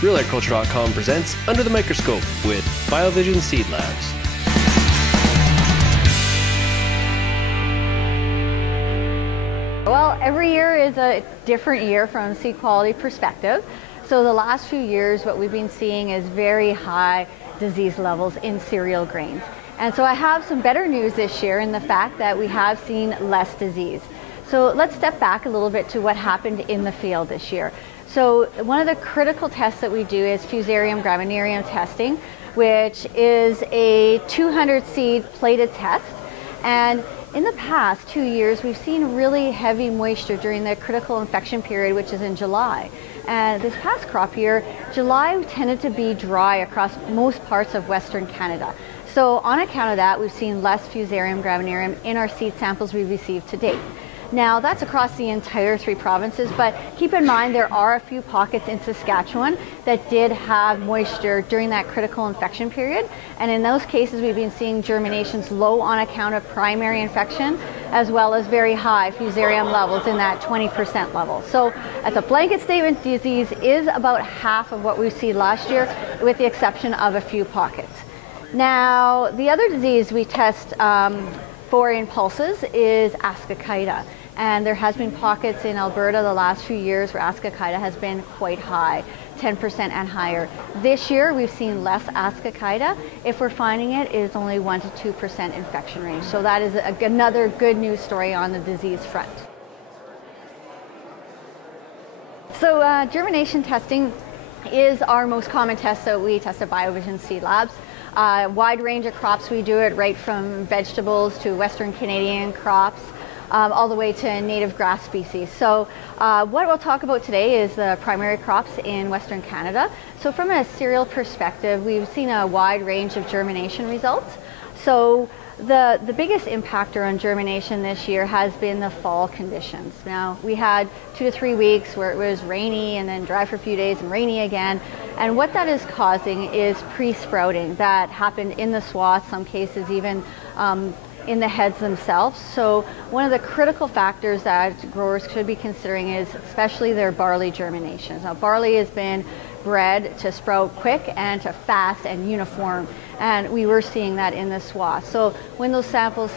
RealAgriculture.com presents Under the Microscope with BioVision Seed Labs. Well, every year is a different year from a seed quality perspective. So the last few years, what we've been seeing is very high disease levels in cereal grains. And so I have some better news this year in the fact that we have seen less disease. So let's step back a little bit to what happened in the field this year. So one of the critical tests that we do is Fusarium Graminearum testing, which is a 200 seed plated test. And in the past 2 years, we've seen really heavy moisture during the critical infection period, which is in July. And this past crop year, July tended to be dry across most parts of Western Canada. So on account of that, we've seen less Fusarium Graminearum in our seed samples we've received to date. Now, that's across the entire 3 provinces, but keep in mind there are a few pockets in Saskatchewan that did have moisture during that critical infection period. And in those cases, we've been seeing germinations low on account of primary infection, as well as very high Fusarium levels in that 20% level. So as a blanket statement, disease is about half of what we see last year, with the exception of a few pockets. Now, the other disease we test for in pulses is Ascochyta. And there has been pockets in Alberta the last few years where Ascochyta has been quite high, 10% and higher. This year we've seen less Ascochyta. If we're finding it, it is only 1 to 2% infection range. So that is another good news story on the disease front. So germination testing is our most common test that we test at BioVision Seed Labs. Wide range of crops we do it, right from vegetables to Western Canadian crops, all the way to native grass species. So what we'll talk about today is the primary crops in Western Canada. So from a cereal perspective, we've seen a wide range of germination results. So the biggest impactor on germination this year has been the fall conditions. Now, we had 2 to 3 weeks where it was rainy and then dry for a few days and rainy again. And what that is causing is pre-sprouting that happened in the swaths, some cases even in the heads themselves. So one of the critical factors that growers should be considering is especially their barley germinations. Now, barley has been bred to sprout quick and to fast and uniform, and we were seeing that in the swath. So when those samples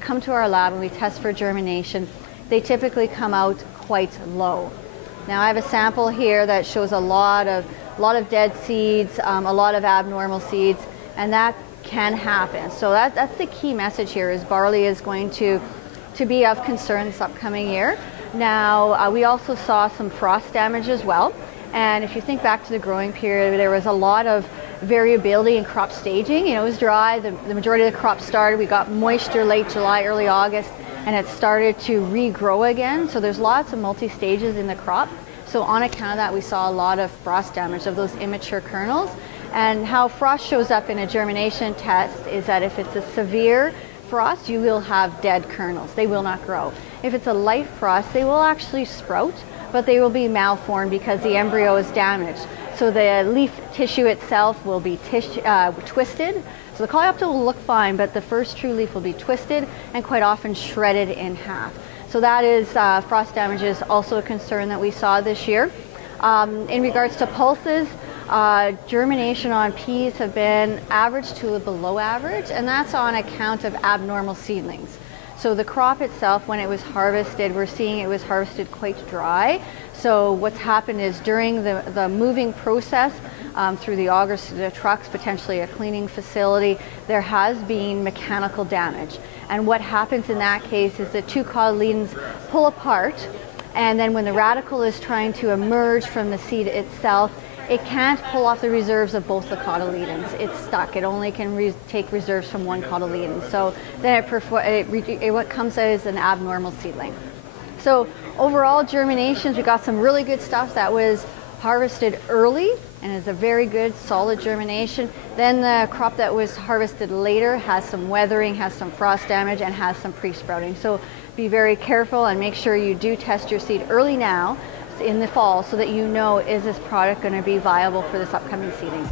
come to our lab and we test for germination, they typically come out quite low. Now, I have a sample here that shows a lot of dead seeds, a lot of abnormal seeds, and that can happen. So that's the key message here, is barley is going to be of concern this upcoming year. Now, we also saw some frost damage as well. And if you think back to the growing period, there was a lot of variability in crop staging. You know, it was dry, the majority of the crop started, we got moisture late July, early August, and it started to regrow again. So there's lots of multi-stages in the crop. So on account of that, we saw a lot of frost damage of those immature kernels. And how frost shows up in a germination test is that if it's a severe frost, you will have dead kernels. They will not grow. If it's a light frost, they will actually sprout, but they will be malformed because the embryo is damaged. So the leaf tissue itself will be twisted. So the coleoptile will look fine, but the first true leaf will be twisted and quite often shredded in half. So that is, frost damage is also a concern that we saw this year. In regards to pulses, germination on peas have been average to below average, and that's on account of abnormal seedlings. So the crop itself, when it was harvested, we're seeing it was harvested quite dry. So what's happened is during the moving process through the augers, the trucks, potentially a cleaning facility, there has been mechanical damage. And what happens in that case is the 2 cotyledons pull apart, and then when the radicle is trying to emerge from the seed itself, it can't pull off the reserves of both the cotyledons. It's stuck. It only can take reserves from one cotyledon. So then what comes out is an abnormal seedling. So overall germinations, we got some really good stuff that was harvested early and is a very good solid germination. Then the crop that was harvested later has some weathering, has some frost damage, and has some pre-sprouting. So be very careful and make sure you do test your seed early now in the fall so that you know, is this product going to be viable for this upcoming seeding.